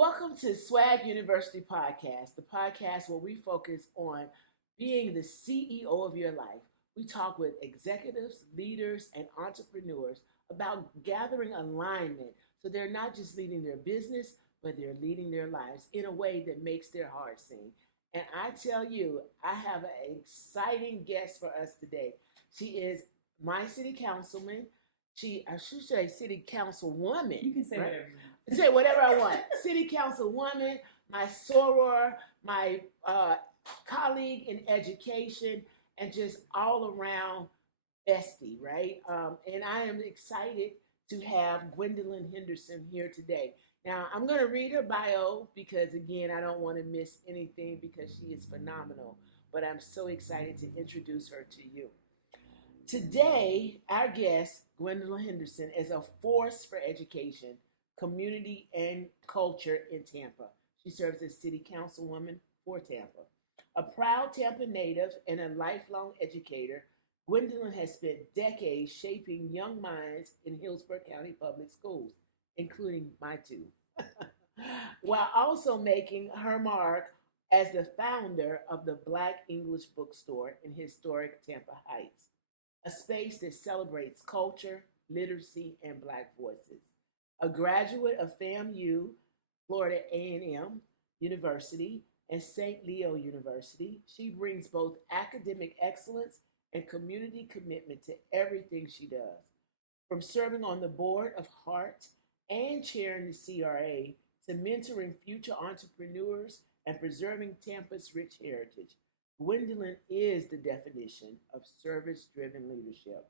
Welcome to Swag University Podcast, the podcast where we focus on being the CEO of your life. We talk with executives, leaders, and entrepreneurs about gathering alignment so they're not just leading their business, but they're leading their lives in a way that makes their heart sing. And I tell you, I have an exciting guest for us today. She is my city councilman. I should say city councilwoman. You can say right? whatever you want. Say whatever I want. City councilwoman, my soror, my colleague in education, and just all around bestie, right? And I am excited to have Gwendolyn Henderson here today. Now, I'm going to read her bio because, again, I don't want to miss anything because she is phenomenal. But I'm so excited to introduce her to you. Today, our guest, Gwendolyn Henderson, is a force for education, community, and culture in Tampa. She serves as city councilwoman for Tampa. A proud Tampa native and a lifelong educator, Gwendolyn has spent decades shaping young minds in Hillsborough County Public Schools, including my two, while also making her mark as the founder of the Black English Bookstore in historic Tampa Heights, a space that celebrates culture, literacy, and Black voices. A graduate of FAMU, Florida A&M University, and St. Leo University, she brings both academic excellence and community commitment to everything she does. From serving on the board of HEART and chairing the CRA to mentoring future entrepreneurs and preserving Tampa's rich heritage, Gwendolyn is the definition of service-driven leadership.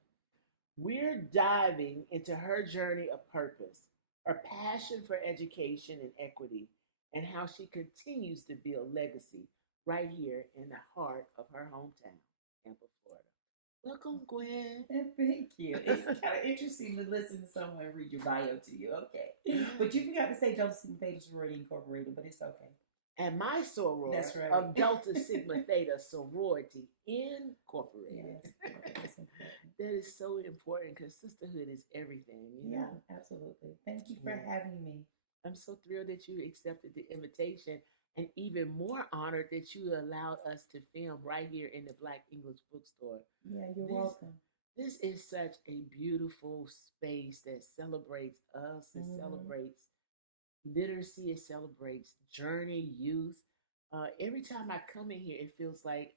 We're diving into her journey of purpose, her passion for education and equity, and how she continues to build legacy right here in the heart of her hometown, Tampa, Florida. Welcome, Gwen. Thank you. It's kind of interesting to listen to someone read your bio to you. Okay. But you forgot to say Delta Sigma Theta Sorority Incorporated, but it's okay. And my soror That's right. of Delta Sigma Theta Sorority Incorporated. Yes, That is so important because sisterhood is everything. You know? Yeah, absolutely. Thank you for having me. I'm so thrilled that you accepted the invitation and even more honored that you allowed us to film right here in the Black English Bookstore. Yeah, you're welcome. This is such a beautiful space that celebrates us, it celebrates literacy, it celebrates journey, youth. Every time I come in here, it feels like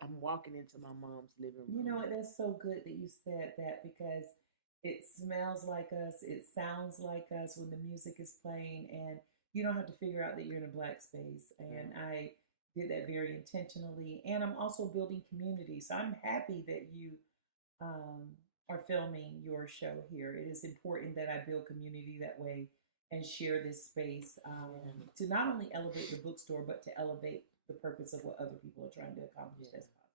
I'm walking into my mom's living room. You know what? That's so good that you said that because it smells like us. It sounds like us when the music is playing, and you don't have to figure out that you're in a Black space. And I did that very intentionally. And I'm also building community. So I'm happy that you are filming your show here. It is important that I build community that way and share this space to not only elevate the bookstore, but to elevate the purpose of what other people are trying to accomplish as possible.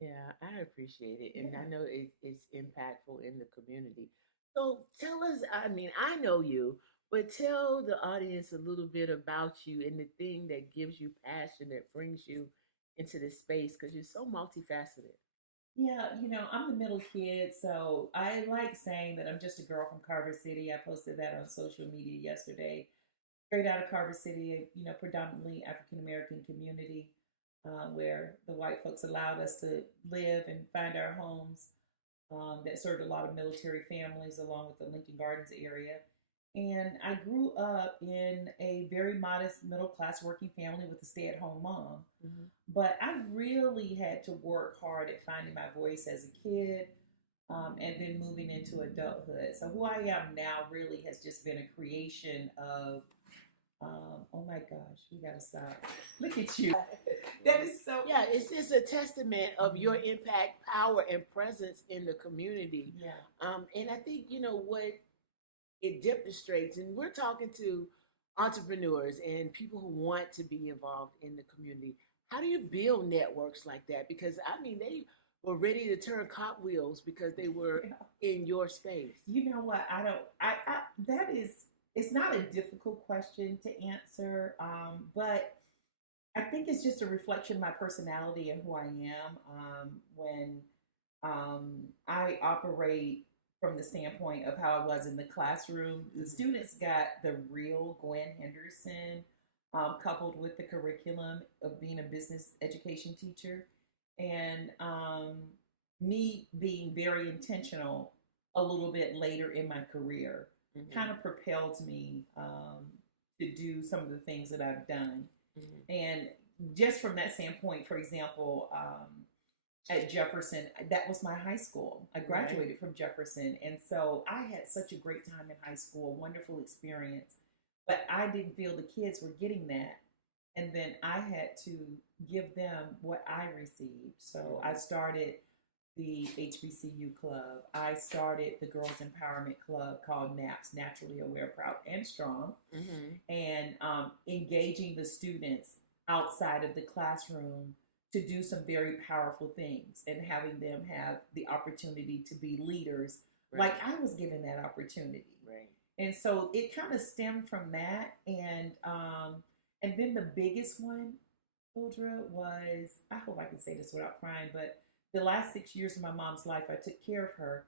Yeah, I appreciate it. And I know it's impactful in the community. So tell us, I mean, I know you, but tell the audience a little bit about you and the thing that gives you passion, that brings you into this space, because you're so multifaceted. Yeah, I'm the middle kid, so I like saying that I'm just a girl from Carver City. I posted that on social media yesterday. Straight out of Carver City, predominantly African American community, where the white folks allowed us to live and find our homes, that served a lot of military families along with the Lincoln Gardens area. And I grew up in a very modest middle-class working family with a stay-at-home mom. But I really had to work hard at finding my voice as a kid, and then moving into adulthood. So who I am now really has just been a creation of, oh my gosh, we gotta stop. Look at you. That is so. Yeah, it's just a testament of your impact, power, and presence in the community. Yeah. And I think, what it demonstrates, and we're talking to entrepreneurs and people who want to be involved in the community. How do you build networks like that? Because I mean, they were ready to turn cartwheels because they were in your space. You know what? It's not a difficult question to answer, but I think it's just a reflection of my personality and who I am. When I operate from the standpoint of how I was in the classroom. The students got the real Gwen Henderson, coupled with the curriculum of being a business education teacher, and me being very intentional a little bit later in my career kind of propelled me to do some of the things that I've done. And just from that standpoint, for example, at Jefferson, that was my high school. I graduated from Jefferson. And so I had such a great time in high school, wonderful experience. But I didn't feel the kids were getting that. And then I had to give them what I received. So I started the HBCU club. I started the Girls Empowerment Club called NAPS, Naturally Aware, Proud, and Strong. And engaging the students outside of the classroom to do some very powerful things and having them have the opportunity to be leaders like I was given that opportunity. And so it kind of stemmed from that. And then the biggest one, Audra, was, I hope I can say this without crying, but the last 6 years of my mom's life, I took care of her,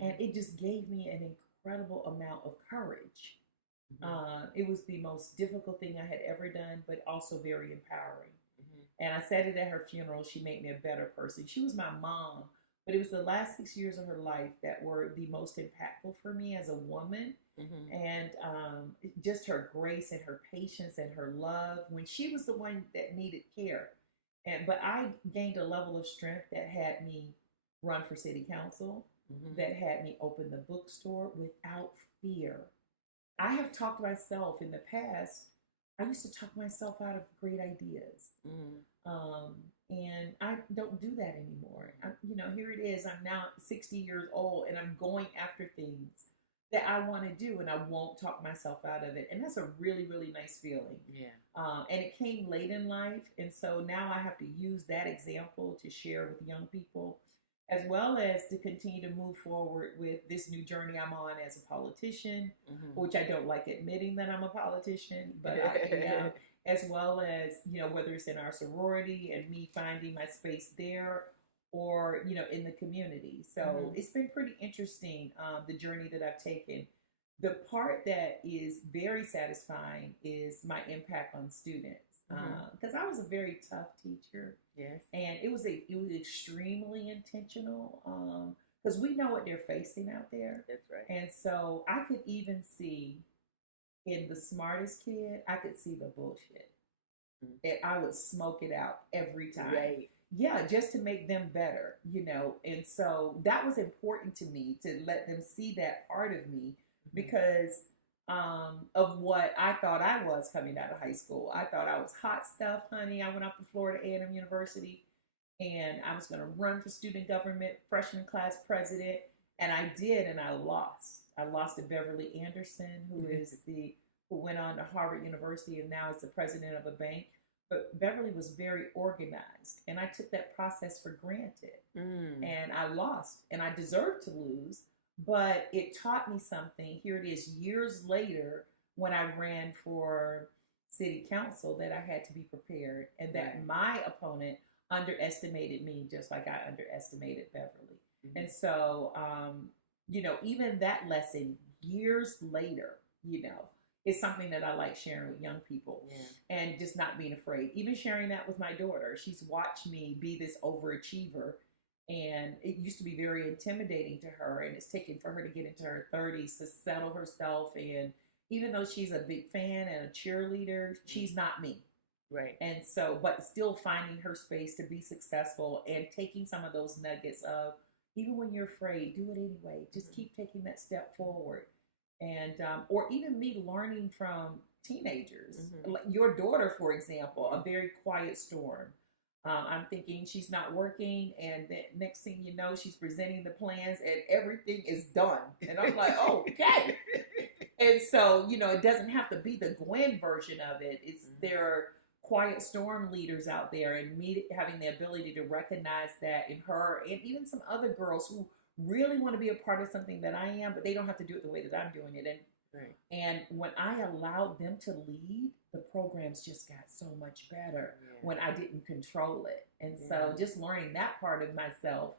and it just gave me an incredible amount of courage. It was the most difficult thing I had ever done, but also very empowering. And I said it at her funeral. She made me a better person. She was my mom, but it was the last 6 years of her life that were the most impactful for me as a woman. And just her grace and her patience and her love when she was the one that needed care. But I gained a level of strength that had me run for city council, that had me open the bookstore without fear. I have talked myself in the past. I used to talk myself out of great ideas. And I don't do that anymore. Here it is. I'm now 60 years old and I'm going after things that I want to do, and I won't talk myself out of it. And that's a really, really nice feeling. And it came late in life. And so now I have to use that example to share with young people, as well as to continue to move forward with this new journey I'm on as a politician, which I don't like admitting that I'm a politician, but I am, as well as, whether it's in our sorority and me finding my space there, or, in the community. So it's been pretty interesting, the journey that I've taken. The part that is very satisfying is my impact on students. Because I was a very tough teacher. And it was extremely intentional, because we know what they're facing out there. That's right. And so I could even see in the smartest kid, I could see the bullshit. And I would smoke it out every time. Yeah, just to make them better, And so that was important to me, to let them see that part of me, because of what I thought I was coming out of high school. I thought I was hot stuff, honey. I went off to Florida A&M University, and I was going to run for student government, freshman class president, and I did, and I lost. I lost to Beverly Anderson, who went on to Harvard University and now is the president of a bank. But Beverly was very organized, and I took that process for granted. And I lost, and I deserved to lose, but it taught me something. Here it is years later when I ran for city council, that I had to be prepared, and that my opponent underestimated me just like I underestimated Beverly. And so, even that lesson years later, is something that I like sharing with young people, and just not being afraid. Even sharing that with my daughter. She's watched me be this overachiever, and it used to be very intimidating to her, and it's taken for her to get into her 30s to settle herself. And even though she's a big fan and a cheerleader, she's not me. And so, but still finding her space to be successful, and taking some of those nuggets of, even when you're afraid, do it anyway. Just keep taking that step forward. And or even me learning from teenagers, like your daughter, for example, a very quiet storm. I'm thinking she's not working, and the next thing you know, she's presenting the plans, and everything is done. And I'm like, okay. And so, it doesn't have to be the Gwen version of it. It's there are quiet storm leaders out there, and me having the ability to recognize that in her, and even some other girls who really want to be a part of something that I am, but they don't have to do it the way that I'm doing it. And when I allowed them to lead, the programs just got so much better when I didn't control it. And so just learning that part of myself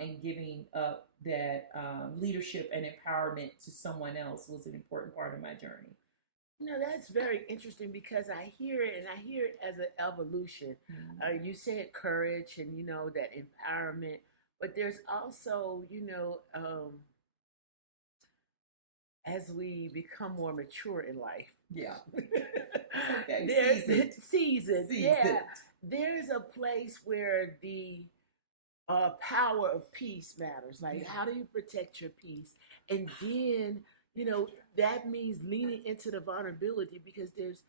and giving up that leadership and empowerment to someone else was an important part of my journey. That's very interesting because I hear it and I hear it as an evolution. You said courage and, that empowerment, but there's also, as we become more mature in life. Yeah. Okay. There's seasoned. Yeah. There's a place where the power of peace matters. Like, how do you protect your peace? And then, that means leaning into the vulnerability because there's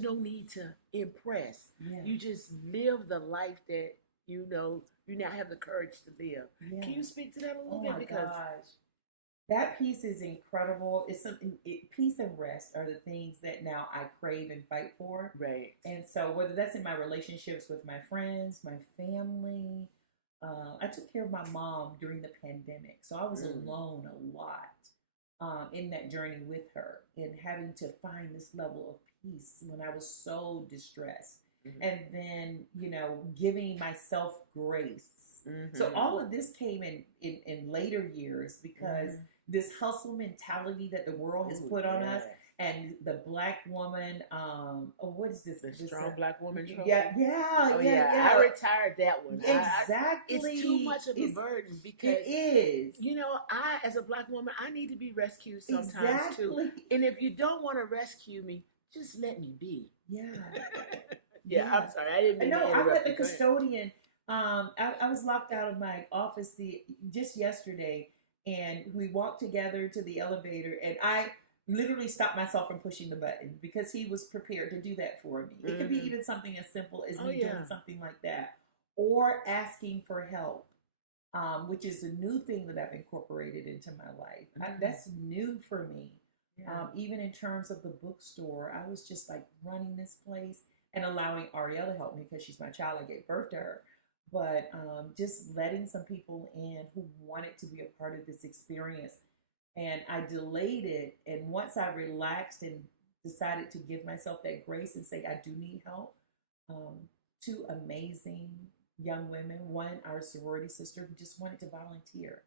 no need to impress. Yeah. You just live the life that you now have the courage to live. Yeah. Can you speak to that a little bit? Because that piece is incredible. It's something. Peace and rest are the things that now I crave and fight for. Right. And so whether that's in my relationships with my friends, my family, I took care of my mom during the pandemic, so I was alone a lot in that journey with her, and having to find this level of peace when I was so distressed, and then giving myself grace. So all of this came in later years because this hustle mentality that the world has put on us, and the Black woman, what is this? The strong Black woman trope? Yeah. I retired that one. Exactly. It's too much of a burden because it is. I, as a Black woman, I need to be rescued sometimes too. And if you don't want to rescue me, just let me be. Yeah. I'm sorry. I didn't mean to interrupt. I met the custodian. I was locked out of my office just yesterday, and we walked together to the elevator, and I literally stopped myself from pushing the button because he was prepared to do that for me. It could be even something as simple as me doing something like that, or asking for help, which is a new thing that I've incorporated into my life. That's new for me. Even in terms of the bookstore, I was just like running this place and allowing Ariel to help me because she's my child. I gave birth to her. But just letting some people in who wanted to be a part of this experience. And I delayed it. And once I relaxed and decided to give myself that grace and say, I do need help, two amazing young women. One, our sorority sister, who just wanted to volunteer,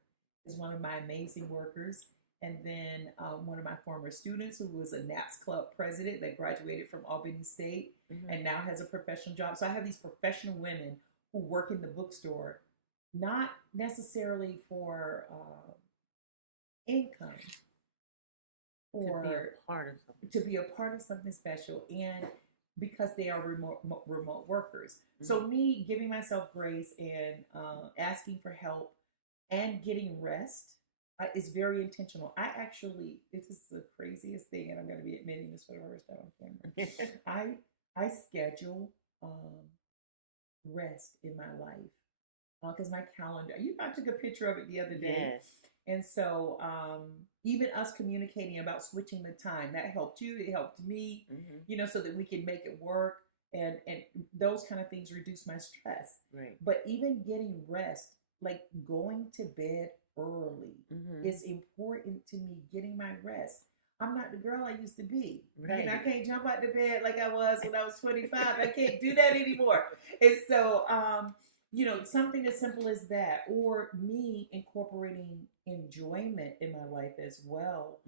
is one of my amazing workers. And then one of my former students, who was a NAPS Club president that graduated from Albany State and now has a professional job. So I have these professional women who work in the bookstore, not necessarily for income, or to be a part of something special, and because they are remote workers. So me giving myself grace and asking for help and getting rest is very intentional. This is the craziest thing, and I'm going to be admitting this for the first time on camera. I schedule rest in my life because my calendar, I took a picture of it the other day. And so even us communicating about switching the time, that helped you, it helped me, so that we can make it work, and those kind of things reduce my stress. But even getting rest, like going to bed early, is important to me. Getting my rest. I'm not the girl I used to be. I can't jump out the bed like I was when I was 25. I can't do that anymore. And so, something as simple as that, or me incorporating enjoyment in my life as well.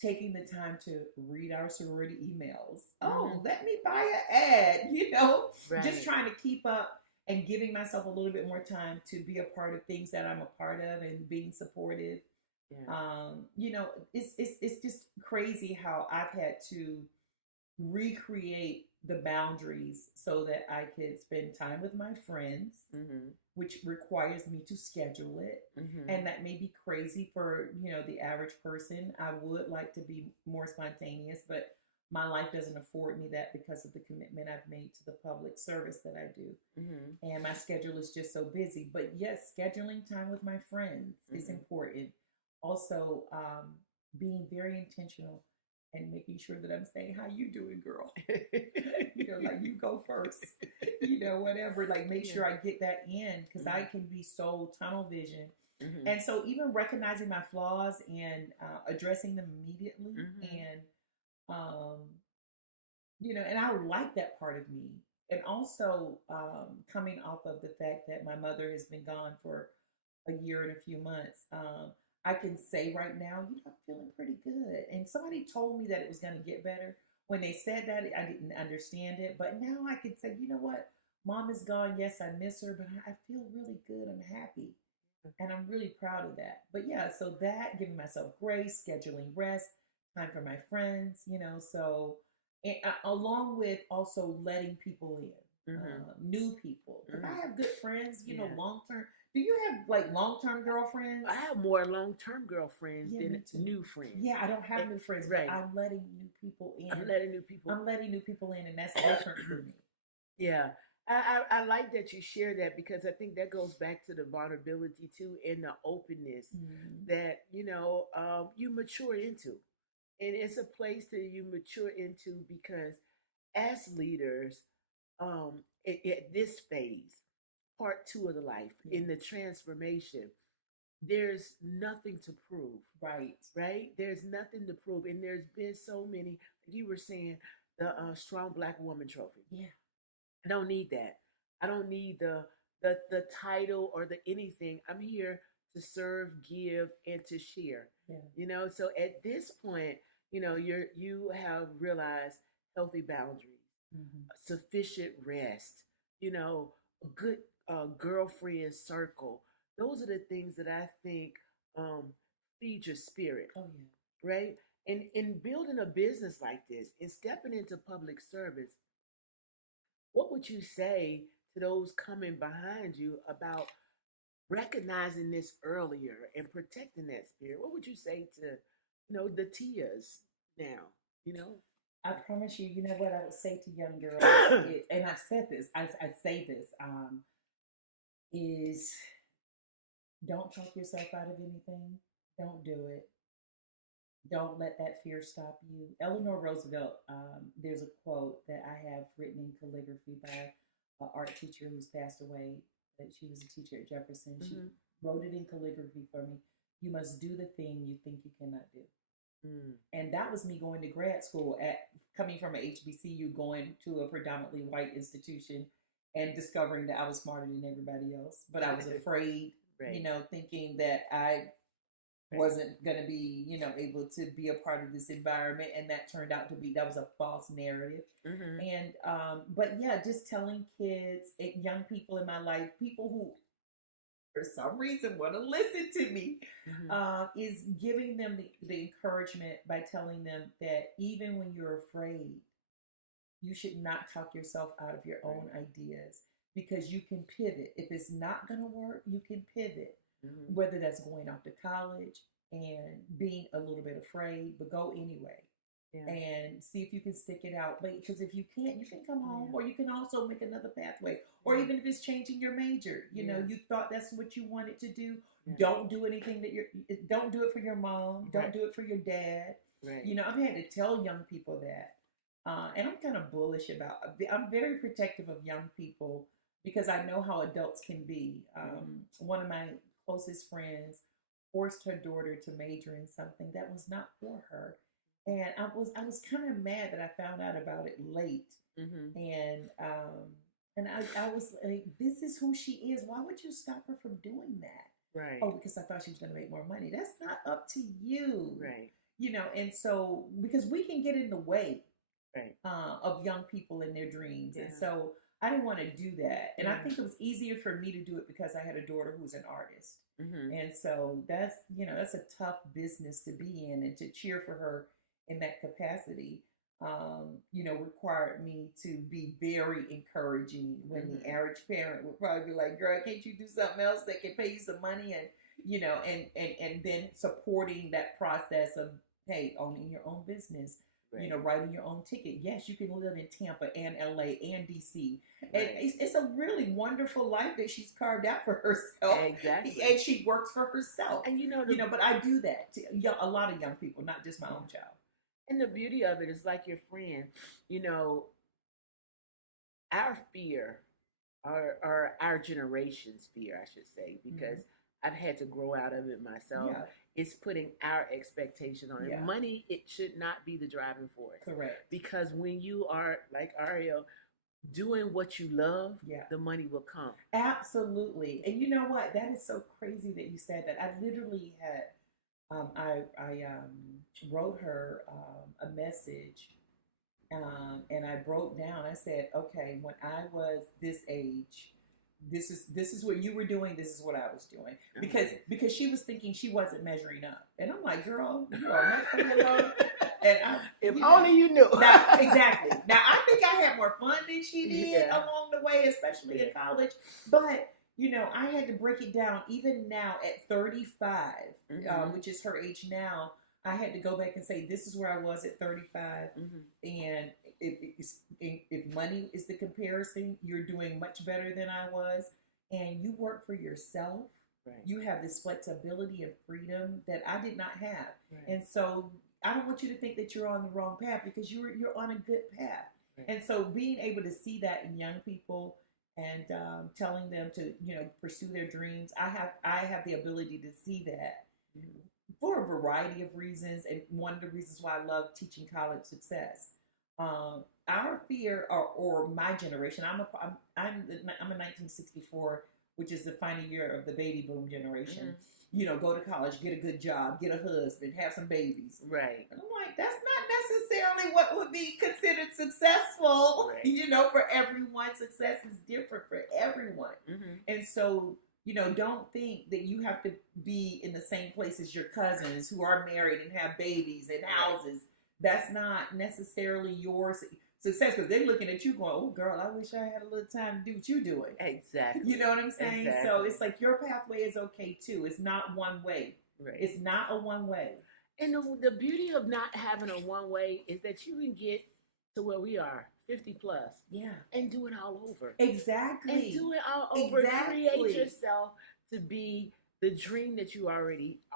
Taking the time to read our sorority emails. Let me buy an ad, just trying to keep up and giving myself a little bit more time to be a part of things that I'm a part of and being supportive. It's just crazy how I've had to recreate the boundaries so that I could spend time with my friends, which requires me to schedule it. And that may be crazy for, the average person. I would like to be more spontaneous, but my life doesn't afford me that because of the commitment I've made to the public service that I do. And my schedule is just so busy. But yes, scheduling time with my friends is important. Also, being very intentional and making sure that I'm saying, how you doing, girl? Like, you go first, whatever. Like, make sure I get that in, because I can be so tunnel vision. And so even recognizing my flaws and addressing them immediately, and, and I like that part of me. And also, coming off of the fact that my mother has been gone for a year and a few months, I can say right now, I'm feeling pretty good. And somebody told me that it was going to get better. When they said that, I didn't understand it. But now I can say, you know what? Mom is gone. Yes, I miss her, but I feel really good. I'm happy. And I'm really proud of that. But yeah, so that, giving myself grace, scheduling rest, time for my friends, so and, along with also letting people in, new people. If I have good friends, long term. Do you have like long term girlfriends? I have more long term girlfriends Yeah, than new friends. Yeah, I don't have new friends, right. but I'm letting new people in. I'm letting new people in, and that's different for me. Yeah. I like that you share that, because I think that goes back to the vulnerability too, and the openness that you mature into, and it's a place that you mature into, because as leaders, at this phase, part 2 of the life, in the transformation, there's nothing to prove. Right. There's nothing to prove, and there's been so many. You were saying the strong Black woman trophy. Yeah. I don't need that. I don't need the title or the anything. I'm here to serve, give, and to share. Yeah. So at this point, you have realized healthy boundaries, sufficient rest, a good girlfriend circle. Those are the things that I think feed your spirit. Oh yeah. Right? And in building a business like this and stepping into public service, what would you say to those coming behind you about recognizing this earlier and protecting that spirit? What would you say to, the Tias now? I promise you, you know what I would say to young girls, and I've said this, I say this, is don't talk yourself out of anything. Don't do it. Don't let that fear stop you. Eleanor Roosevelt, there's a quote that I have written in calligraphy by an art teacher who's passed away. That she was a teacher at Jefferson. She wrote it in calligraphy for me. You must do the thing you think you cannot do. And that was me going to grad school, coming from an HBCU, going to a predominantly white institution, and discovering that I was smarter than everybody else. But I was afraid, thinking that I wasn't going to be, able to be a part of this environment. And that turned out to be, that was a false narrative. And, but yeah, just telling kids, young people in my life, people who for some reason want to listen to me, is giving them the encouragement by telling them that even when you're afraid, you should not talk yourself out of your own ideas, because you can pivot. If it's not going to work, you can pivot. Whether that's going off to college and being a little bit afraid, but go anyway. And see if you can stick it out. Because if you can't, you can come home, or you can also make another pathway. Or even if it's changing your major, you thought that's what you wanted to do. Don't do anything don't do it for your mom. Don't do it for your dad. I've had to tell young people that. And I'm kind of bullish I'm very protective of young people, because I know how adults can be. One of my closest friends forced her daughter to major in something that was not for her. And I was kind of mad that I found out about it late. And I was like, this is who she is. Why would you stop her from doing that? Right. Oh, because I thought she was going to make more money. That's not up to you. Right. And so, because we can get in the way of young people and their dreams. And so I didn't want to do that. And I think it was easier for me to do it because I had a daughter who's an artist. And so that's a tough business to be in, and to cheer for her in that capacity, required me to be very encouraging, when the average parent would probably be like, girl, can't you do something else that can pay you some money? And and then supporting that process of, hey, owning your own business, writing your own ticket. Yes, you can live in Tampa and LA and DC. And it's a really wonderful life that she's carved out for herself. Exactly. And she works for herself. And but I do that to a lot of young people, not just my own child. And the beauty of it is, like your friend, our fear, or our generation's fear, I should say, because I've had to grow out of it myself. It's putting our expectation on it. Money, it should not be the driving force. Correct. Because when you are like Ariel, doing what you love, Yeah. the money will come. Absolutely. And you know what? That is so crazy that you said that. I literally had, I wrote her a message, and I broke down. I said, okay, when I was this age, this is what you were doing. This is what I was doing, because she was thinking she wasn't measuring up, and I'm like, girl, you are much below. And if only you knew. Now, exactly. Now, I think I had more fun than she did along the way, especially in college. But, I had to break it down. Even now at 35, which is her age now, I had to go back and say, this is where I was at 35. And if money is the comparison, you're doing much better than I was. And you work for yourself. Right. You have this flexibility and freedom that I did not have. Right. And so I don't want you to think that you're on the wrong path, because you're on a good path. Right. And so being able to see that in young people and telling them to pursue their dreams, I have the ability to see that for a variety of reasons, and one of the reasons why I love teaching college success. Our fear, or my generation, I'm a 1964, which is the final year of the baby boom generation. Go to college, get a good job, get a husband, have some babies. Right. And I'm like, that's not necessarily what would be considered successful. Right. For everyone, success is different for everyone. And so, don't think that you have to be in the same place as your cousins who are married and have babies and houses. That's not necessarily your success, because they're looking at you going, oh, girl, I wish I had a little time to do what you're doing. Exactly. You know what I'm saying? Exactly. So it's like your pathway is okay too. It's not one way. Right. It's not a one way. And the beauty of not having a one way is that you can get to where we are, 50 plus. Yeah. And do it all over. Exactly. And do it all over. Exactly. Create yourself to be the dream that you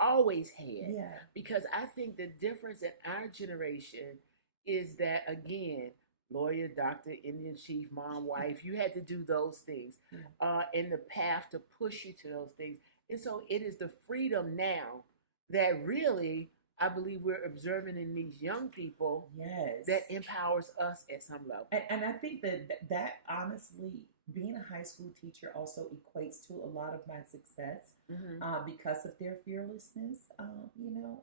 always had. Yeah. Because I think the difference in our generation is that, again, lawyer, doctor, Indian chief, mom, wife, you had to do those things. And the path to push you to those things. And so it is the freedom now that really, I believe, we're observing in these young people. Yes. That empowers us at some level. And I think that honestly, being a high school teacher also equates to a lot of my success because of their fearlessness,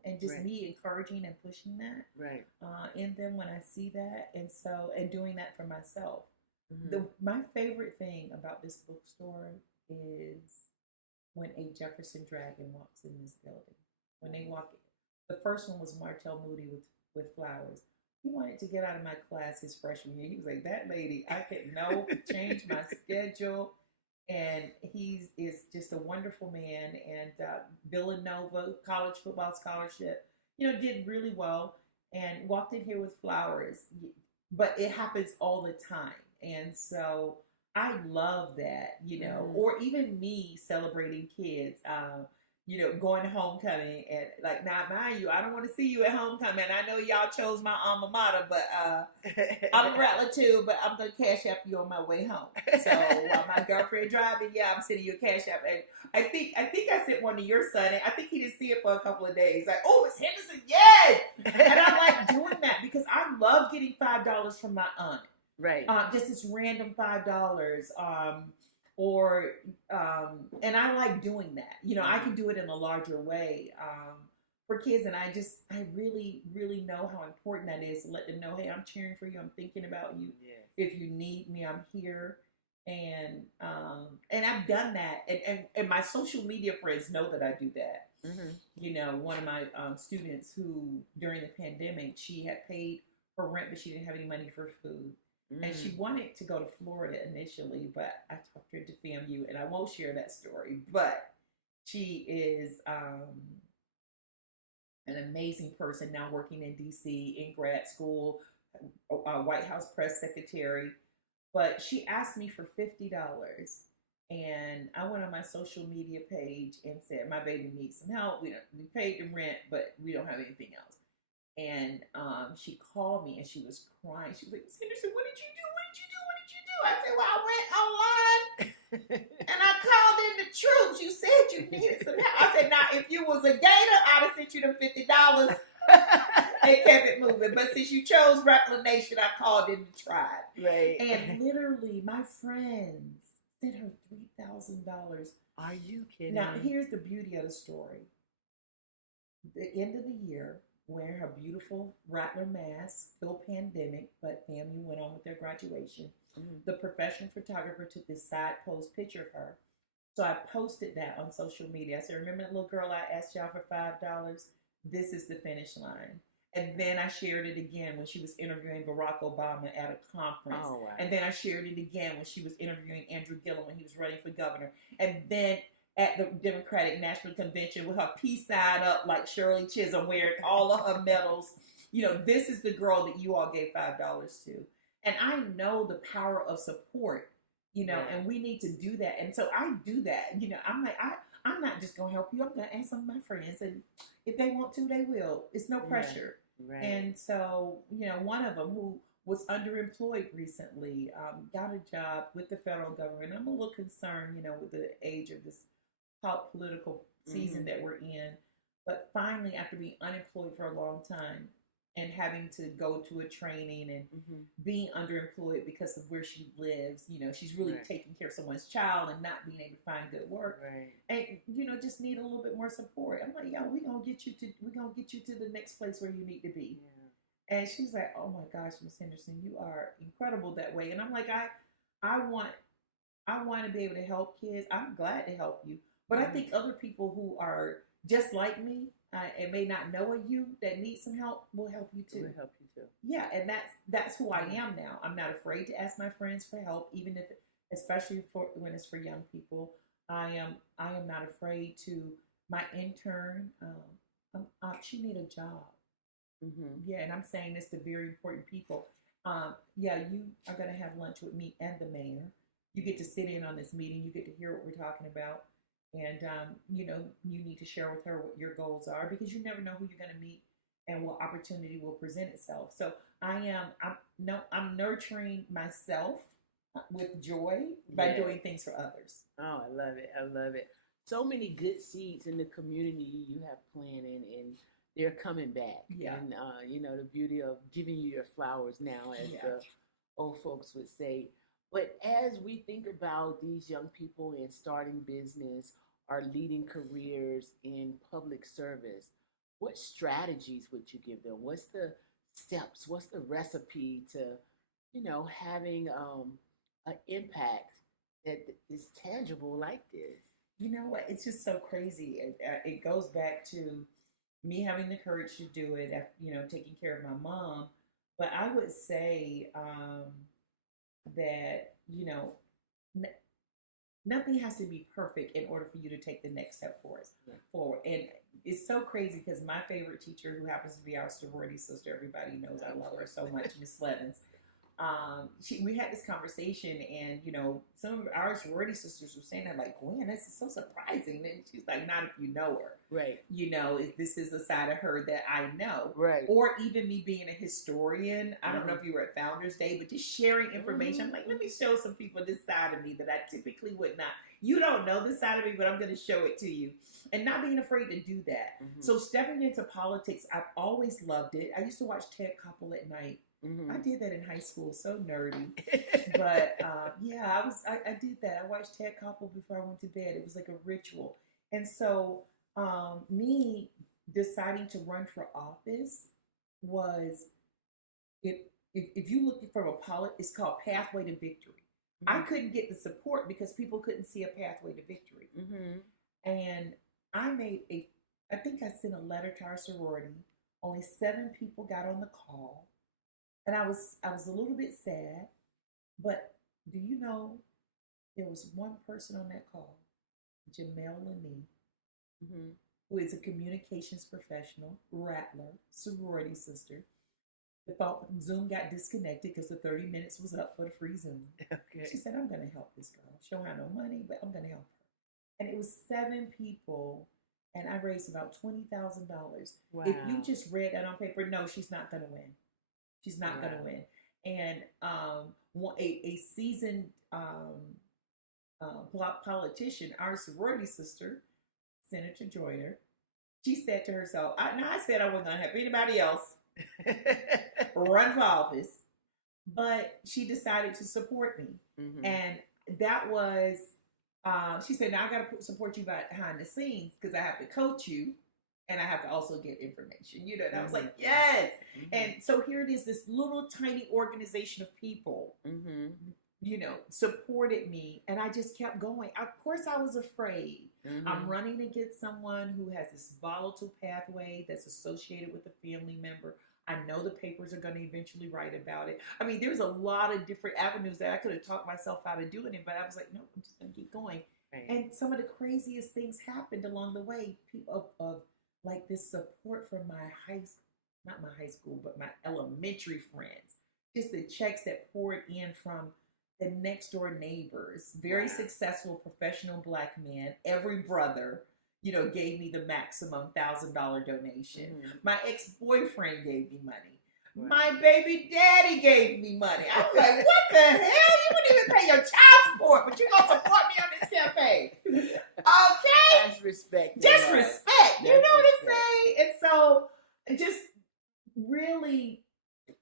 and just me encouraging and pushing that in them when I see that. And doing that for myself. My favorite thing about this bookstore is when a Jefferson Dragon walks in this building. When they walk in. The first one was Martell Moody with flowers. He wanted to get out of my class his freshman year. He was like, that lady, I could change my schedule. And he is just a wonderful man. And Villanova college football scholarship, did really well and walked in here with flowers. But it happens all the time. And so I love that, or even me celebrating kids. Going to homecoming, and like, now mind you, I don't want to see you at homecoming. I know y'all chose my alma mater, but I'm a rattler too, but I'm going to cash app you on my way home. So while my girlfriend driving, I'm sending you a cash app. And I think I sent one to your son, and I think he didn't see it for a couple of days. Like, oh, it's Henderson, yes! And I like doing that because I love getting $5 from my aunt. Right. Just this random $5. And I like doing that. I can do it in a larger way for kids, and I really, really know how important that is to let them know, hey, I'm cheering for you, I'm thinking about you. Yeah. If you need me, I'm here. And I've done that, and my social media friends know that I do that. One of my students who during the pandemic, she had paid her rent, but she didn't have any money for food. And she wanted to go to Florida initially, but I talked her to FAMU, and I won't share that story. But she is an amazing person now, working in D.C. in grad school, White House press secretary. But she asked me for $50, and I went on my social media page and said, my baby needs some help. We paid the rent, but we don't have anything else. And she called me and she was crying. She was like, Miss Henderson, what did you do? What did you do? What did you do? I said, well, I went online and I called in the troops. You said you needed some help. I said, now, if you was a gator, I'd have sent you them $50. and kept it moving. But since you chose Reclamation, I called in the tribe. Right. And literally, my friends sent her $3,000. Are you kidding? Now, here's the beauty of the story. The end of the year, wearing her beautiful Rattler mask, still pandemic, but family went on with their graduation. The professional photographer took this side post picture of her. So I posted that on social media. I said, remember that little girl I asked y'all for $5? This is the finish line. And then I shared it again when she was interviewing Barack Obama at a conference. Oh, wow. And then I shared it again when she was interviewing Andrew Gillum when he was running for governor. And then at the Democratic National Convention with her peace sign up like Shirley Chisholm, wearing all of her medals. You know, this is the girl that you all gave $5 to. And I know the power of support, you know, and we need to do that. And so I do that. You know, I'm like, I'm not just going to help you. I'm going to ask some of my friends. And if they want to, they will. It's no pressure. Right. And so, you know, one of them who was underemployed recently got a job with the federal government. I'm a little concerned, you know, with the age of this political season that we're in. But finally, after being unemployed for a long time and having to go to a training and being underemployed because of where she lives, you know, she's really taking care of someone's child and not being able to find good work. And, you know, just need a little bit more support. I'm like, yo, we're gonna get you to the next place where you need to be. And she's like, oh my gosh, Miss Henderson, you are incredible that way. And I'm like, I want to be able to help kids. I'm glad to help you. But I think other people who are just like me and may not know you that need some help will help you too. Will help you too. Yeah, and that's who I am now. I'm not afraid to ask my friends for help, even if, especially when it's for young people. I am not afraid to. My intern, she need a job. Yeah, and I'm saying this to very important people. Yeah, you are going to have lunch with me and the mayor. You get to sit in on this meeting. You get to hear what we're talking about. And, you know, you need to share with her what your goals are because you never know who you're going to meet and what opportunity will present itself. So I'm nurturing myself with joy by doing things for others. Oh, I love it. I love it. So many good seeds in the community you have planted, and they're coming back. Yeah. And, you know, the beauty of giving you your flowers now, as the old folks would say. But as we think about these young people in starting business or leading careers in public service, what strategies would you give them? What's the steps? What's the recipe to, you know, having an impact that is tangible like this? You know what? It's just so crazy. It goes back to me having the courage to do it, you know, taking care of my mom. But I would say that, you know, nothing has to be perfect in order for you to take the next step forward. And it's so crazy because my favorite teacher, who happens to be our sorority sister, everybody knows I love her so much, Miss Levins. We had this conversation, and you know, some of our sorority sisters were saying that, like, Gwen, this is so surprising. And she's like, not if you know her, right? You know, this is a side of her that I know, right? Or even me being a historian. I don't know if you were at Founders Day, but just sharing information. I'm like, let me show some people this side of me that I typically would not. You don't know this side of me, but I'm going to show it to you, and not being afraid to do that. So stepping into politics, I've always loved it. I used to watch Ted Koppel at night. I did that in high school, so nerdy. But yeah, I did that. I watched Ted Koppel before I went to bed. It was like a ritual. And so me deciding to run for office was, if you look for it's called Pathway to Victory. I couldn't get the support because people couldn't see a pathway to victory. And I think I sent a letter to our sorority. Only 7 people got on the call. And I was a little bit sad, but do you know there was one person on that call, Jamel Lani, who is a communications professional, Rattler, sorority sister. The Zoom got disconnected because the 30 minutes was up for the free Zoom. Okay. She said, I'm going to help this girl. She don't have no money, but I'm going to help her. And it was 7 people, and I raised about $20,000. Wow. If you just read that on paper, no, she's not going to win. She's not going to win. And a seasoned politician, our sorority sister, Senator Joyner, she said to herself, I said I wasn't going to help anybody else. run for office, but she decided to support me. Mm-hmm. And that was, she said, now I got to support you behind the scenes because I have to coach you and I have to also get information, you know. And I was like, yes. Mm-hmm. And so here it is, this little tiny organization of people, mm-hmm. you know, supported me. And I just kept going. Of course, I was afraid. Mm-hmm. I'm running against someone who has this volatile pathway that's associated with a family member. I know the papers are going to eventually write about it. I mean, there's a lot of different avenues that I could have talked myself out of doing it, but I was like, no, I'm just going to keep going. Right. And some of the craziest things happened along the way. People of like this support from my not my high school, but my elementary friends. Just the checks that poured in from the next door neighbors, very successful professional Black men, every brother, you know, gave me the maximum $1,000 donation. Mm-hmm. My ex-boyfriend gave me money. Right. My baby daddy gave me money. I was like, what the hell? You wouldn't even pay your child support, but you're going to support me on this campaign. Okay? That's respect. Just respect. You know what I'm saying? And so just really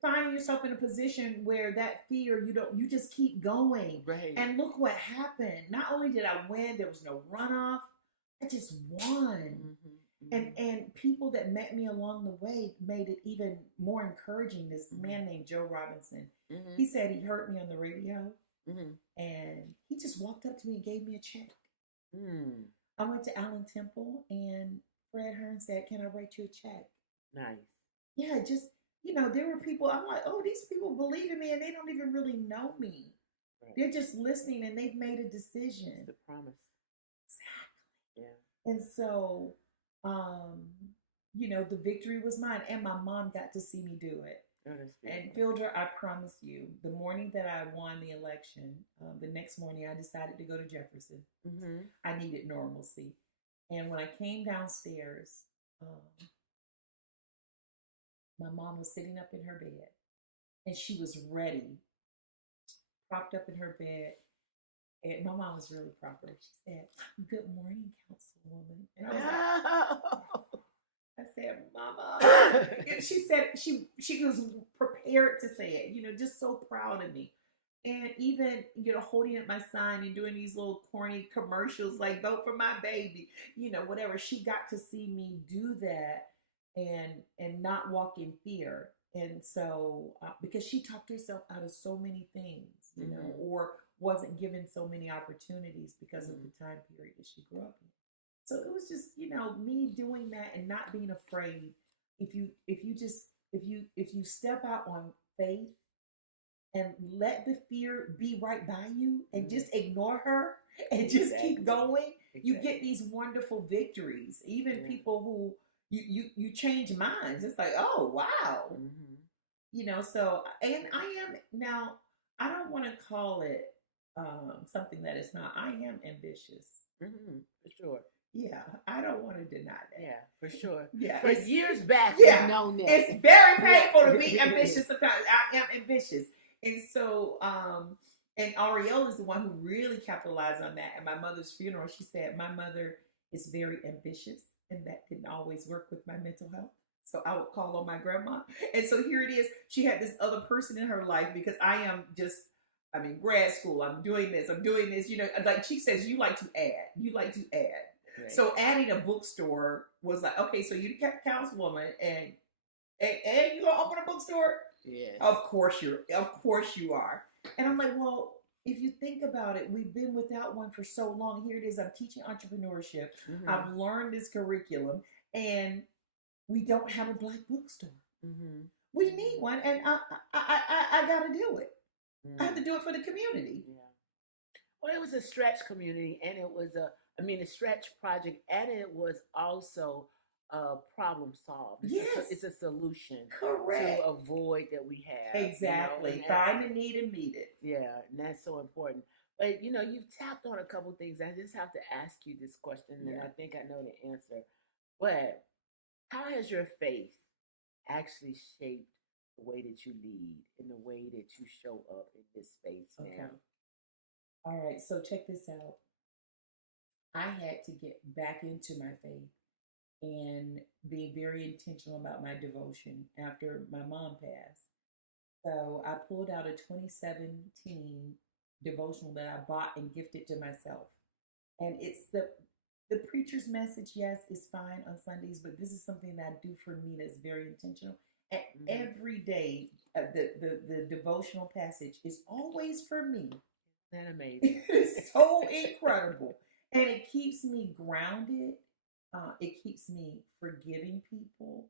finding yourself in a position where that fear, you just keep going. Right. And look what happened. Not only did I win, there was no runoff. I just won. Mm-hmm. And people that met me along the way made it even more encouraging. This man named Joe Robinson, he said he heard me on the radio, and he just walked up to me and gave me a check. I went to Allen Temple, and Fred Hearn said, can I write you a check? Nice. Yeah, just, you know, there were people, I'm like, oh, these people believe in me, and they don't even really know me. Right. They're just listening, and they've made a decision. It's the promise. Exactly. Yeah. And so, you know, the victory was mine, and my mom got to see me do it. Oh, and Fieldra, I promise you, the morning that I won the election, the next morning I decided to go to Jefferson. Mm-hmm. I needed normalcy. And when I came downstairs, my mom was sitting up in her bed, and she was ready, propped up in her bed. And my mom was really proper. She said, good morning, Councilwoman. And I was like, I said, Mama. She said, she was prepared to say it, you know, just so proud of me. And even, you know, holding up my sign and doing these little corny commercials like vote for my baby, you know, whatever. She got to see me do that and not walk in fear. And so, because she talked herself out of so many things, you know, or wasn't given so many opportunities because of the time period that she grew up in. So it was just, you know, me doing that and not being afraid. If you step out on faith and let the fear be right by you and just ignore her and just keep going, you get these wonderful victories. Even people who you change minds. It's like, oh wow. You know, so, and I am now, I don't want to call it something that it's not. I am ambitious. For sure. Yeah, I don't want to deny that. Yeah, for sure. Yeah, for years back, you've known that. It's very painful to be ambitious sometimes. I am ambitious. And so, and Ariel is the one who really capitalized on that. At my mother's funeral, she said, my mother is very ambitious, and that didn't always work with my mental health. So I would call on my grandma. And so here it is. She had this other person in her life because I am just, I'm in grad school. I'm doing this. You know, like she says, you like to add. Right. So adding a bookstore was like, okay, so you kept Councilwoman and you gonna open a bookstore? Yes. Of course you are. And I'm like, well, if you think about it, we've been without one for so long. Here it is. I'm teaching entrepreneurship. I've learned this curriculum, and we don't have a Black bookstore. We need one, and I got to do it. I have to do it for the community. Yeah. Well, it was a stretch community, and it was a stretch project, and it was also a problem solved. It's a solution. Correct. To a void that we have. Exactly. You know? Find the need and meet it. Yeah, and that's so important. But, you know, you've tapped on a couple things. I just have to ask you this question, and I think I know the answer. But how has your faith actually shaped the way that you lead and the way that you show up in this space now? All right, so check this out. I had to get back into my faith and being very intentional about my devotion after my mom passed. So I pulled out a 2017 devotional that I bought and gifted to myself. And it's the preacher's message, yes, is fine on Sundays, but this is something that I do for me that's very intentional. And every day, the devotional passage is always for me. Isn't that amazing? It's so incredible. And it keeps me grounded. It keeps me forgiving people,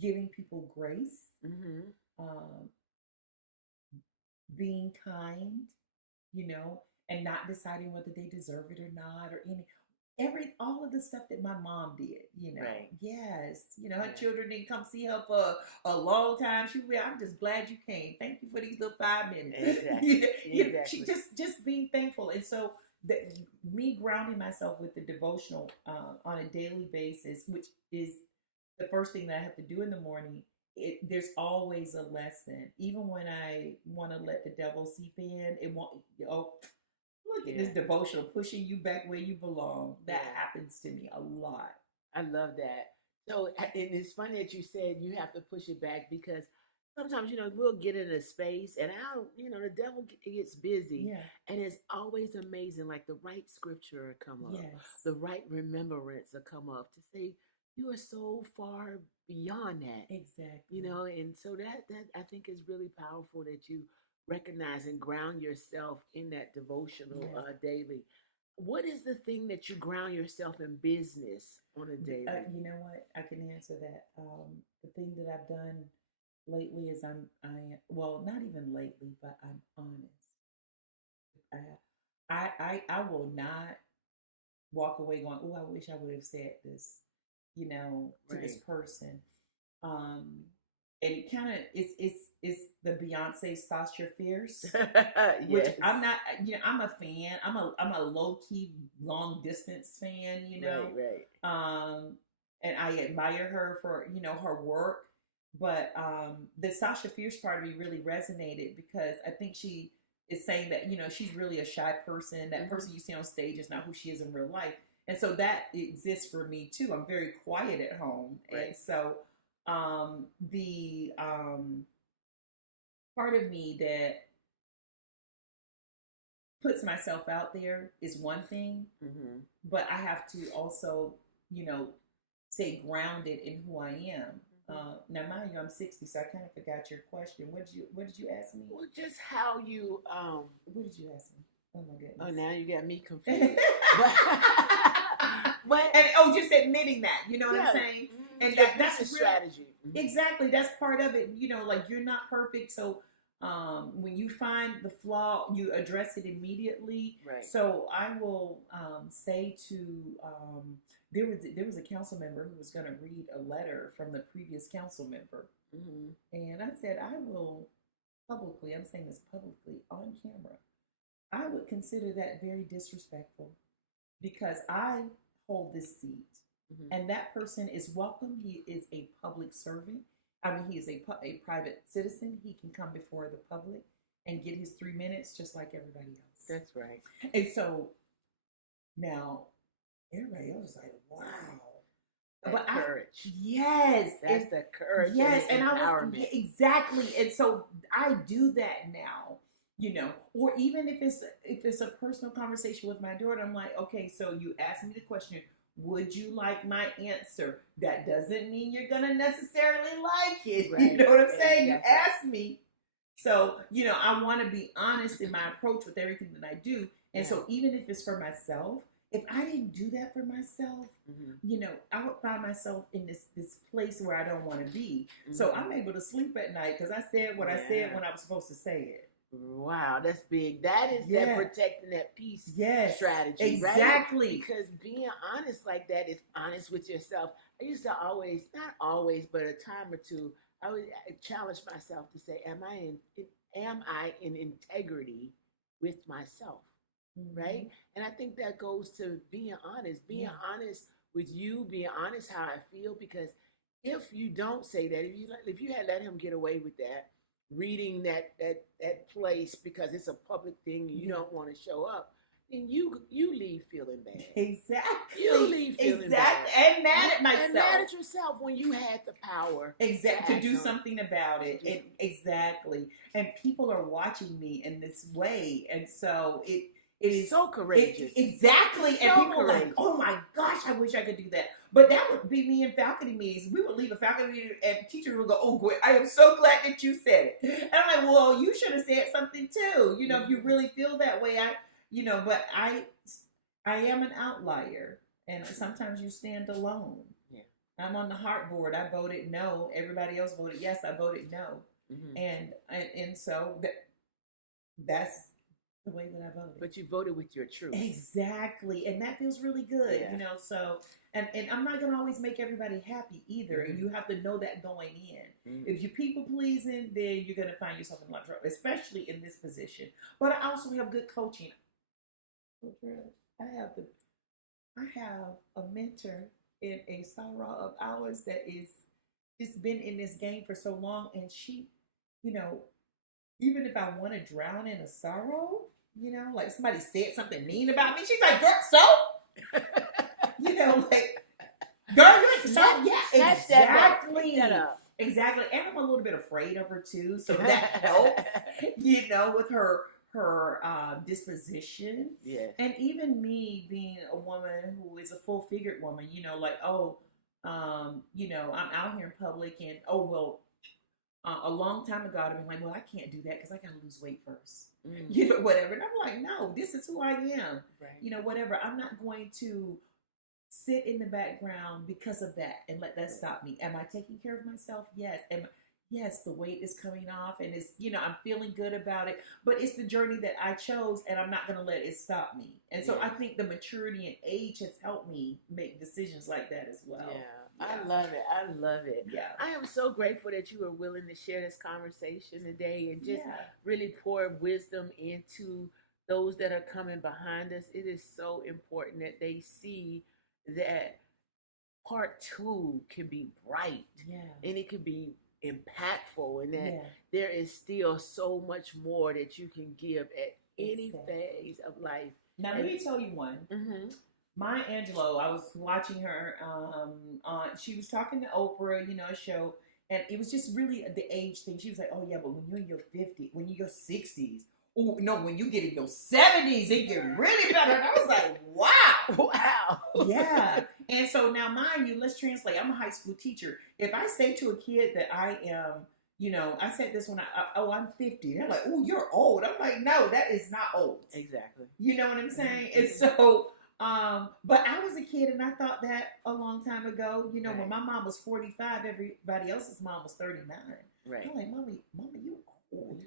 giving people grace, um, being kind, and not deciding whether they deserve it or not, or all of the stuff that my mom did, Right. Yes, her children didn't come see her for a long time. She would, I'm just glad you came. Thank you for these little 5 minutes. Exactly. She just being thankful. And so me grounding myself with the devotional on a daily basis, which is the first thing that I have to do in the morning. There's always a lesson. Even when I want to let the devil seep in, it won't. Look at this devotional pushing you back where you belong. That happens to me a lot. I love that. So, and it's funny that you said you have to push it back, because sometimes, we'll get in a space and the devil gets busy. Yeah. And it's always amazing, like the right scripture will come up, the right remembrance will come up to say, you are so far beyond that. Exactly. And so that I think is really powerful, that you recognize and ground yourself in that devotional daily. What is the thing that you ground yourself in business on a daily? You know what? I can answer that. The thing that I've done lately is well, not even lately, but I'm honest. I will not walk away going, oh, I wish I would have said this, to this person. And it kind of it's the Beyonce Sasha Fierce, which I'm not. I'm a fan. I'm a low key long distance fan. Right. And I admire her for her work. But the Sasha Fierce part of me really resonated, because I think she is saying that she's really a shy person. That person you see on stage is not who she is in real life, and so that exists for me too. I'm very quiet at home, and so. The part of me that puts myself out there is one thing, but I have to also, stay grounded in who I am. Now, mind you, I'm 60, so I kind of forgot your question. What did you ask me? Well, just how you What did you ask me? Oh my goodness! Oh, now you got me confused. Just admitting that, you know what I'm saying? And that's a strategy. Exactly. That's part of it. Like, you're not perfect. So when you find the flaw, you address it immediately. Right. So I will say to, there was a council member who was going to read a letter from the previous council member. And I said, I will publicly, I'm saying this publicly on camera, I would consider that very disrespectful, because I hold this seat. And that person is welcome. He is a public servant. He is a private citizen. He can come before the public and get his 3 minutes just like everybody else. That's right. And so now everybody else is like, wow. Courage. Yes. That's the courage. Yes. And empowerment. Exactly. And so I do that now. Or even if it's a personal conversation with my daughter, I'm like, okay, so you asked me the question, would you like my answer? That doesn't mean you're going to necessarily like it. Right. You know what I'm saying? Exactly. You asked me. So, I want to be honest in my approach with everything that I do. And so even if it's for myself, if I didn't do that for myself, I would find myself in this place where I don't want to be. So I'm able to sleep at night because I said what I said when I was supposed to say it. Wow, that's big. That is that protecting that peace strategy. Exactly. Right? Because being honest like that is honest with yourself. I used to always, not always, but a time or two, I would challenge myself to say, am I in integrity with myself? Right? And I think that goes to being honest honest with you, being honest how I feel, because if you don't say that, if you had let him get away with that, reading that place because it's a public thing and you don't want to show up, then you leave feeling bad. Exactly. You leave feeling exactly. bad. And mad at myself. And mad at yourself when you had the power. Exactly. To do something about it. And exactly. And people are watching me in this way. And so it is so courageous. Exactly. And people are like, oh my gosh, I wish I could do that. But that would be me in faculty meetings. We would leave a faculty meeting and teachers would go, oh, Gwen, I am so glad that you said it. And I'm like, well, you should have said something too. You know, if you really feel that way, but I am an outlier. And sometimes you stand alone. Yeah. I'm on the heart board. I voted no. Everybody else voted yes. I voted no. Mm-hmm. And so that's the way that I voted. But you voted with your truth. Exactly. And that feels really good, so, and I'm not going to always make everybody happy either. Mm-hmm. And you have to know that going in. Mm-hmm. If you're people pleasing, then you're going to find yourself in a lot of trouble, especially in this position. But I also have good coaching. I have a mentor in a sorrow of ours that is just been in this game for so long, and she, even if I want to drown in a sorrow, like somebody said something mean about me, she's like, girl, so? Like, girl, you ain't so? Yeah, exactly. Exactly. And I'm a little bit afraid of her too, so that helps, with her disposition. Yeah. And even me being a woman who is a full-figured woman, I'm out here in public and, a long time ago, I'd been like, well, I can't do that because I got to lose weight first. Whatever. And I'm like, no, this is who I am. Right. Whatever. I'm not going to sit in the background because of that and let that stop me. Am I taking care of myself? Yes. Yes, the weight is coming off and it's, I'm feeling good about it, but it's the journey that I chose and I'm not going to let it stop me. And so I think the maturity and age has helped me make decisions like that as well. Yeah. I love it. Yeah. I am so grateful that you were willing to share this conversation today and just really pour wisdom into those that are coming behind us. It is so important that they see that part 2 can be bright and it can be impactful, and that there is still so much more that you can give at any phase of life. Now, let me tell you one. Mm-hmm. Maya Angelou, I was watching her she was talking to Oprah, a show, and it was just really the age thing. She was like, oh yeah, but when you're in your 50s, when you're in your 60s, oh no, when you get in your 70s, it get really better. And I was like, wow. Yeah. And so now, mind you, let's translate. I'm a high school teacher. If I say to a kid that I am, I said this when I'm 50. They're like, oh, you're old. I'm like, no, that is not old. Exactly. You know what I'm saying? And so, but I was a kid and I thought that a long time ago, when my mom was 45, everybody else's mom was 39. Right. I'm like, Mama, you old.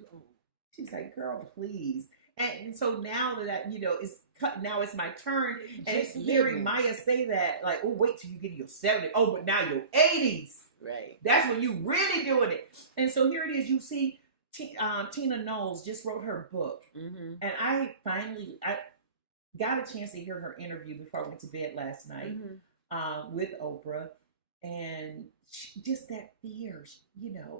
She's like, girl, please. And so now that now it's my turn, and it's hearing Maya say that, like, oh, wait till you get to your 70s. Oh, but now your 80s. Right. That's when you really doing it. And so here it is. You see, Tina Knowles just wrote her book, and I got a chance to hear her interview before I went to bed last night with Oprah, and just that fear,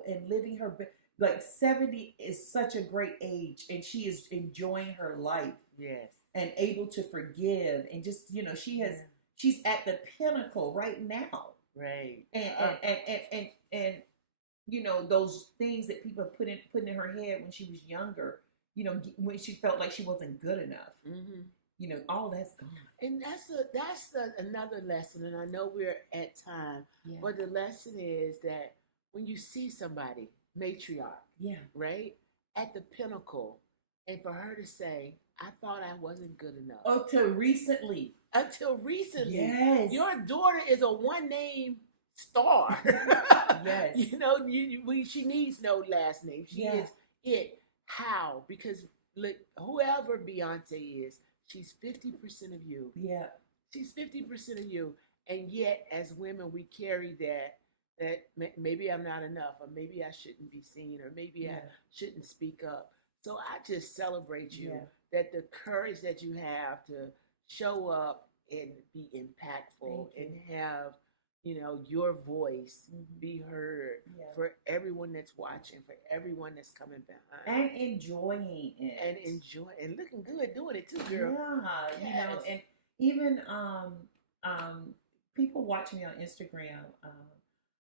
and living her. Like 70 is such a great age, and she is enjoying her life. Yes. And able to forgive, and just she's at the pinnacle right now. Right. And those things that people put in her head when she was younger, when she felt like she wasn't good enough. All that's gone. And that's another lesson. And I know we're at time, but the lesson is that when you see somebody, matriarch, right, at the pinnacle, and for her to say, I thought I wasn't good enough. Until recently. Yes. Your daughter is a one-name star. Yes. She needs no last name. She is it. How? Because look, whoever Beyonce is, she's 50% of you. Yeah. She's 50% of you. And yet, as women, we carry that maybe I'm not enough, or maybe I shouldn't be seen, or maybe I shouldn't speak up. So I just celebrate you, that the courage that you have to show up and be impactful and have, your voice Mhm. be heard Yeah. for everyone that's watching, for everyone that's coming behind. And enjoying it. And enjoy and looking good doing it too, girl. Yeah, Yes. and even people watch me on Instagram.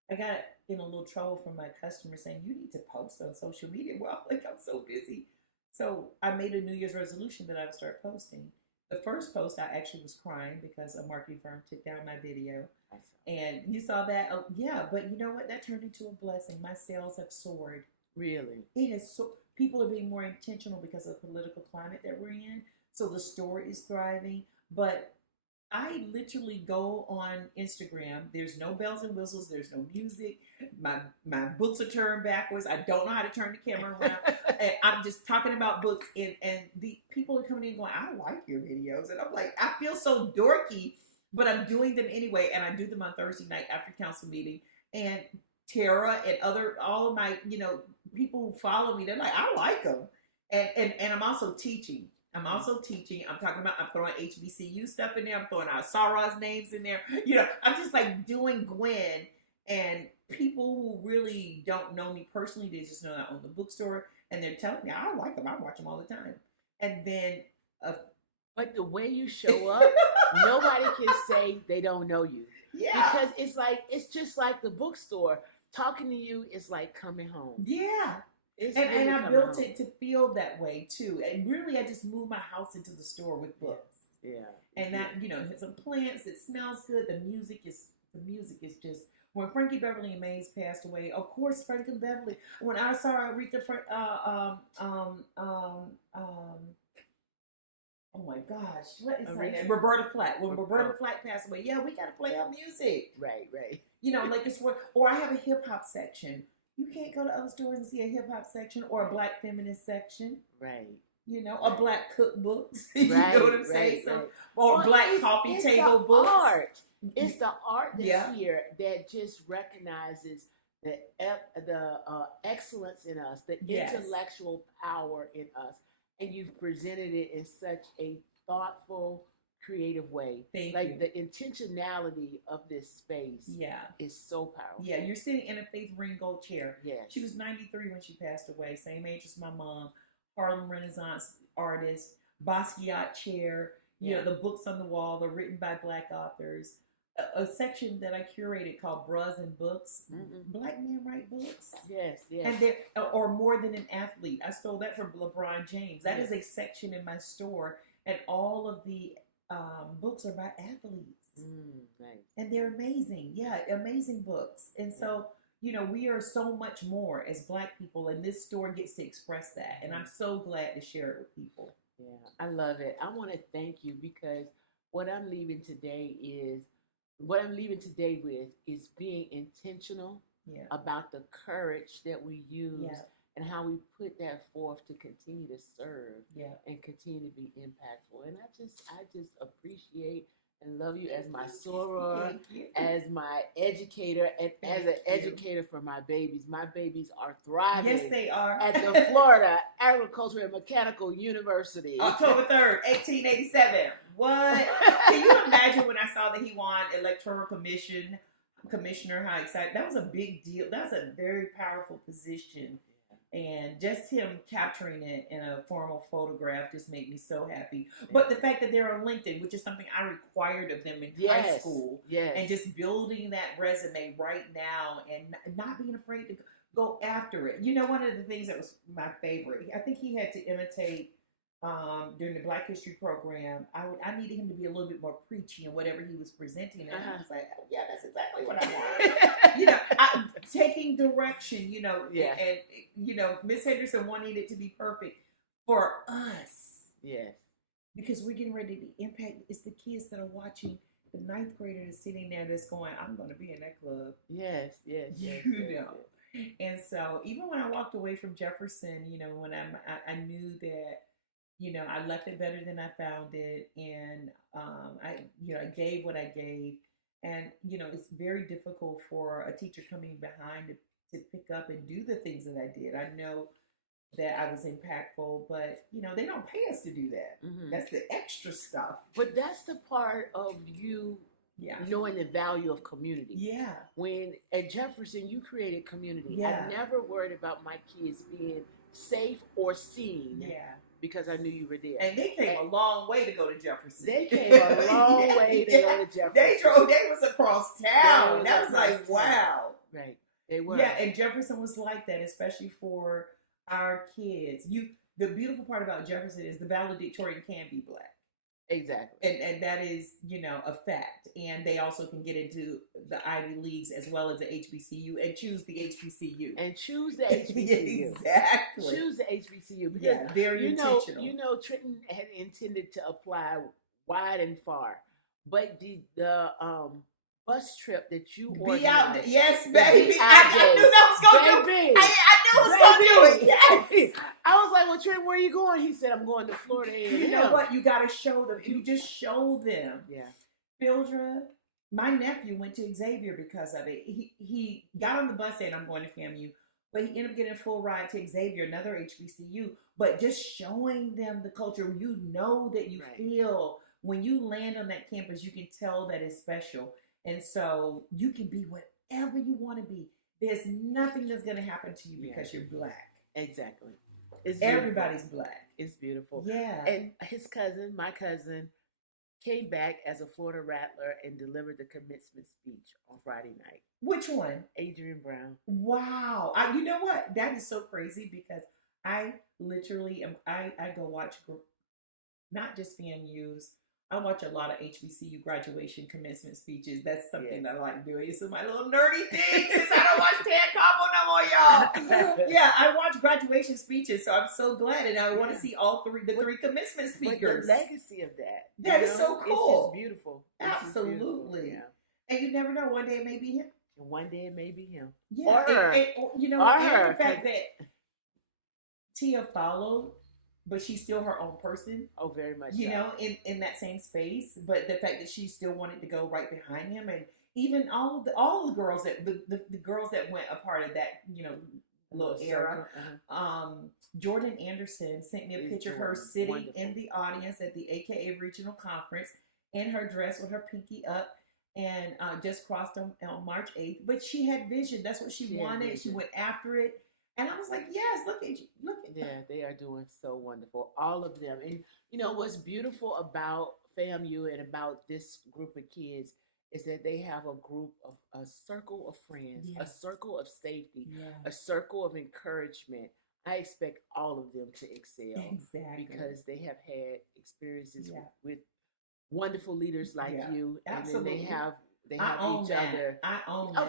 I got in a little trouble from my customer saying you need to post on social media. Well, like I'm so busy. So I made a New Year's resolution that I would start posting. The first post I actually was crying because a marketing firm took down my video. And you saw that? Oh, yeah, but you know what? That turned into a blessing. My sales have soared. Really? It has so people are being more intentional because of the political climate that we're in. So the store is thriving. But I literally go on Instagram. There's no bells and whistles. There's no music. My books are turned backwards. I don't know how to turn the camera around. And I'm just talking about books, and the people are coming in going, I like your videos. And I'm like, I feel so dorky, but I'm doing them anyway. And I do them on Thursday night after council meeting. And Tara and all of my, people who follow me, they're like, I like them. And I'm also teaching. I'm talking about, I'm throwing HBCU stuff in there. I'm throwing out Sarah's names in there. I'm just like doing Gwen, and people who really don't know me personally, they just know I own the bookstore, and they're telling me, I like them. I watch them all the time. And then, but the way you show up, nobody can say they don't know you. Yeah. Because it's just like the bookstore. Talking to you is like coming home. Yeah. And I built it to feel that way too. And really, I just moved my house into the store with books. Yeah. And that, some plants. It smells good. The music is just. When Frankie Beverly and Mays passed away, of course, Frankie Beverly. When I saw Aretha, oh my gosh, what is her name? Roberta Flack. When Roberta Flack passed away, yeah, we got to play our music. Right. Like it's or I have a hip hop section. You can't go to other stores and see a hip hop section or a black feminist section. Right. Or black cookbooks. You know what I'm saying? Or black coffee table books. Art. It's the art that's here that just recognizes the excellence in us, the intellectual power in us. And you've presented it in such a thoughtful, creative way. Thank you. Like the intentionality of this space is so powerful. Yeah, you're sitting in a Faith Ringgold chair. Yes. She was 93 when she passed away, same age as my mom, Harlem Renaissance artist, Basquiat chair, the books on the wall, they're written by black authors. A section that I curated called Bras and Books. Mm-hmm. Black men write books. Yes. And they're, or More Than an Athlete. I stole that from LeBron James. That is a section in my store, and all of the books are by athletes. Nice. And they're amazing. Yeah, amazing books. And so, we are so much more as black people, and this store gets to express that. And I'm so glad to share it with people. Yeah, I love it. I want to thank you because what I'm leaving today with is being intentional about the courage that we use and how we put that forth to continue to serve and continue to be impactful. And I just appreciate and love you as my soror, as my educator, and as an educator for my babies. My babies are thriving. Yes, they are. At the Florida Agricultural and Mechanical University. October 3rd, 1887. What? Can you imagine when I saw that he won electoral commissioner, how excited? That was a big deal. That's a very powerful position. And just him capturing it in a formal photograph just made me so happy. But the fact that they're on LinkedIn, which is something I required of them in high school, and just building that resume right now and not being afraid to go after it. One of the things that was my favorite, I think he had to imitate during the Black History program. I needed him to be a little bit more preachy in whatever he was presenting, and I was like, oh, yeah, that's exactly what I want. Taking direction, and Miss Henderson wanting it to be perfect for us. Yes. Because we're getting ready to impact. It's the kids that are watching. The ninth grader is sitting there that's going, I'm going to be in that club. Yes. And so even when I walked away from Jefferson, when I knew that, I left it better than I found it, and I gave what I gave, and it's very difficult for a teacher coming behind to pick up and do the things that I did. I know that I was impactful, but they don't pay us to do that. Mm-hmm. That's the extra stuff. But that's the part of you Yeah. knowing the value of community. Yeah. When at Jefferson, you created community. Yeah. I never worried about my kids being safe or seen Yeah. because I knew you were there. And they came a long way to go to Jefferson. They came a long way to go to Jefferson. They was across town. That was like, wow. Right. They were. Yeah, and Jefferson was like that, especially for our kids. The beautiful part about Jefferson is the valedictorian can be Black. Exactly. And that is, a fact. And they also can get into the Ivy Leagues as well as the HBCU and choose the HBCU. And choose the HBCU. Exactly. Choose the HBCU. Because, yeah, very intentional. Trenton had intended to apply wide and far. But the bus trip that you organized. Be out there. Yes, baby. I knew that was going to do it. I knew it was going to do it. Yes. I was like, well, Trent, where are you going? He said, I'm going to Florida. You know what? You got to show them. You just show them. Yeah. Phildra, my nephew went to Xavier because of it. He got on the bus saying, I'm going to FAMU. But he ended up getting a full ride to Xavier, another HBCU. But just showing them the culture, you know that you feel when you land on that campus, you can tell that it's special. And so you can be whatever you want to be. There's nothing that's going to happen to you because you're Black. Exactly. Everybody's Black. It's beautiful. Yeah. And my cousin, came back as a Florida Rattler and delivered the commencement speech on Friday night. Which one? Adrian Brown. Wow. You know what? That is so crazy because I literally I go watch not just FAMUs. I watch a lot of HBCU graduation commencement speeches. That's something that I like doing. It's my little nerdy thing since I don't watch Ted Combo no more, y'all. Yeah, I watch graduation speeches, so I'm so glad. And I want to see the three commencement speakers. But the legacy of that. That is so cool. It's just beautiful. Absolutely. Beautiful. Yeah. And you never know, one day it may be him. And one day it may be him. Yeah. Or her. And the fact that Tia followed, but she's still her own person. Oh, very much. You know, in that same space. But the fact that she still wanted to go right behind him, and even all of the girls that the girls that went a part of that, little era. Jordan Anderson sent me a picture of her sitting in the audience at the AKA Regional Conference in her dress with her pinky up, and just crossed on March 8th. But she had vision. That's what she wanted. She went after it. And I was like, yes, look at you. Yeah, they are doing so wonderful. All of them. And, what's beautiful about FAMU and about this group of kids is that they have a circle of friends, a circle of safety, a circle of encouragement. I expect all of them to excel. Exactly. Because they have had experiences with wonderful leaders like you. Absolutely. And then they have each other. I own that.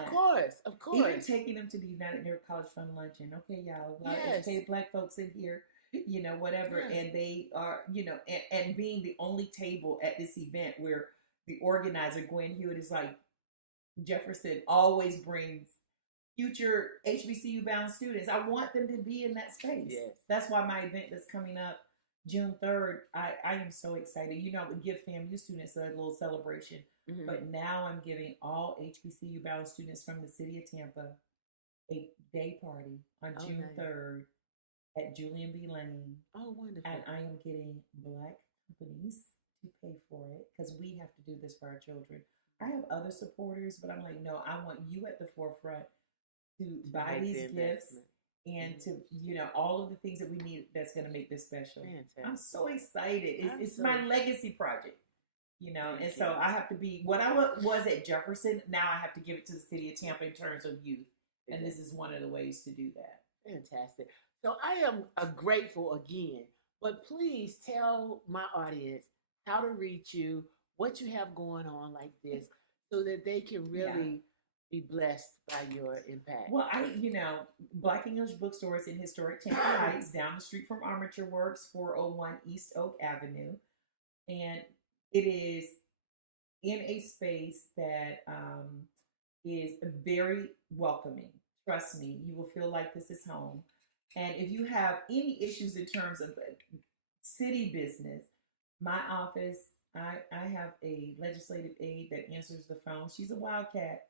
Of course. Even taking them to the United Negro College Fund Luncheon. Okay, y'all. A lot of educated Black folks in here, whatever. Yes. And they are, and being the only table at this event where the organizer, Gwen Hewitt, is like, Jefferson always brings future HBCU bound students. I want them to be in that space. Yes. That's why my event that's coming up June 3rd, I am so excited. I would give FAMU students a little celebration. Mm-hmm. But now I'm giving all HBCU bound students from the city of Tampa a day party on June 3rd at Julian B. Lane. Oh, wonderful. And I am getting Black companies to pay for it because we have to do this for our children. I have other supporters, but I'm like, no, I want you at the forefront to buy these gifts and to, all of the things that we need that's going to make this special. Fantastic. I'm so excited. It's my legacy project. And so I have to be what I was at Jefferson. Now I have to give it to the city of Tampa in terms of youth. And this is one of the ways to do that. Fantastic. So I am grateful again, but please tell my audience how to reach you, what you have going on like this, so that they can really be blessed by your impact. Well, Black English Bookstore is in historic Tampa Heights, down the street from Armature Works, 401 East Oak Avenue. And it is in a space that is very welcoming. Trust me, you will feel like this is home. And if you have any issues in terms of city business, my office, I have a legislative aide that answers the phone. She's a wildcat,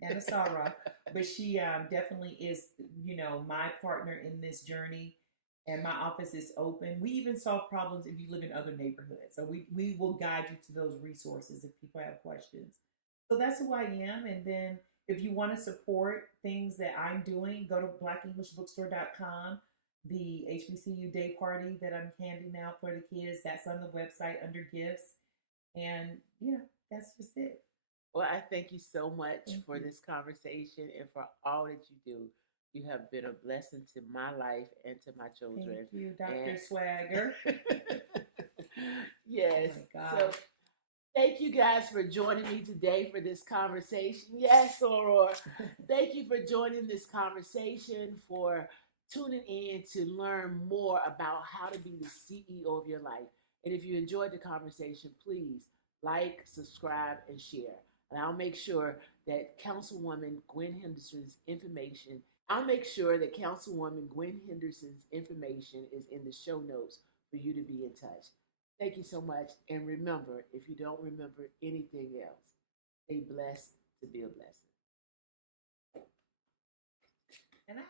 and a Sarah, but she definitely is, my partner in this journey. And my office is open. We even solve problems if you live in other neighborhoods. So we will guide you to those resources if people have questions. So that's who I am. And then if you want to support things that I'm doing, go to blackenglishbookstore.com. The HBCU day party that I'm handing out for the kids, that's on the website under gifts. And yeah, that's just it. Well, I thank you so much Thank for you. this conversation and for all that you do. You have been a blessing to my life and to my children. Thank you, Dr. And- Swagger. Yes. Oh my So gosh. thank you guys for joining me today for this conversation. Yes, Aurora. Thank you for joining this conversation, for tuning in to learn more about how to be the CEO of your life. And if you enjoyed the conversation, please like, subscribe, and share. And I'll make sure that Councilwoman Gwen Henderson's information, is in the show notes for you to be in touch. Thank you so much. And remember, if you don't remember anything else, stay blessed to be a blessing. And I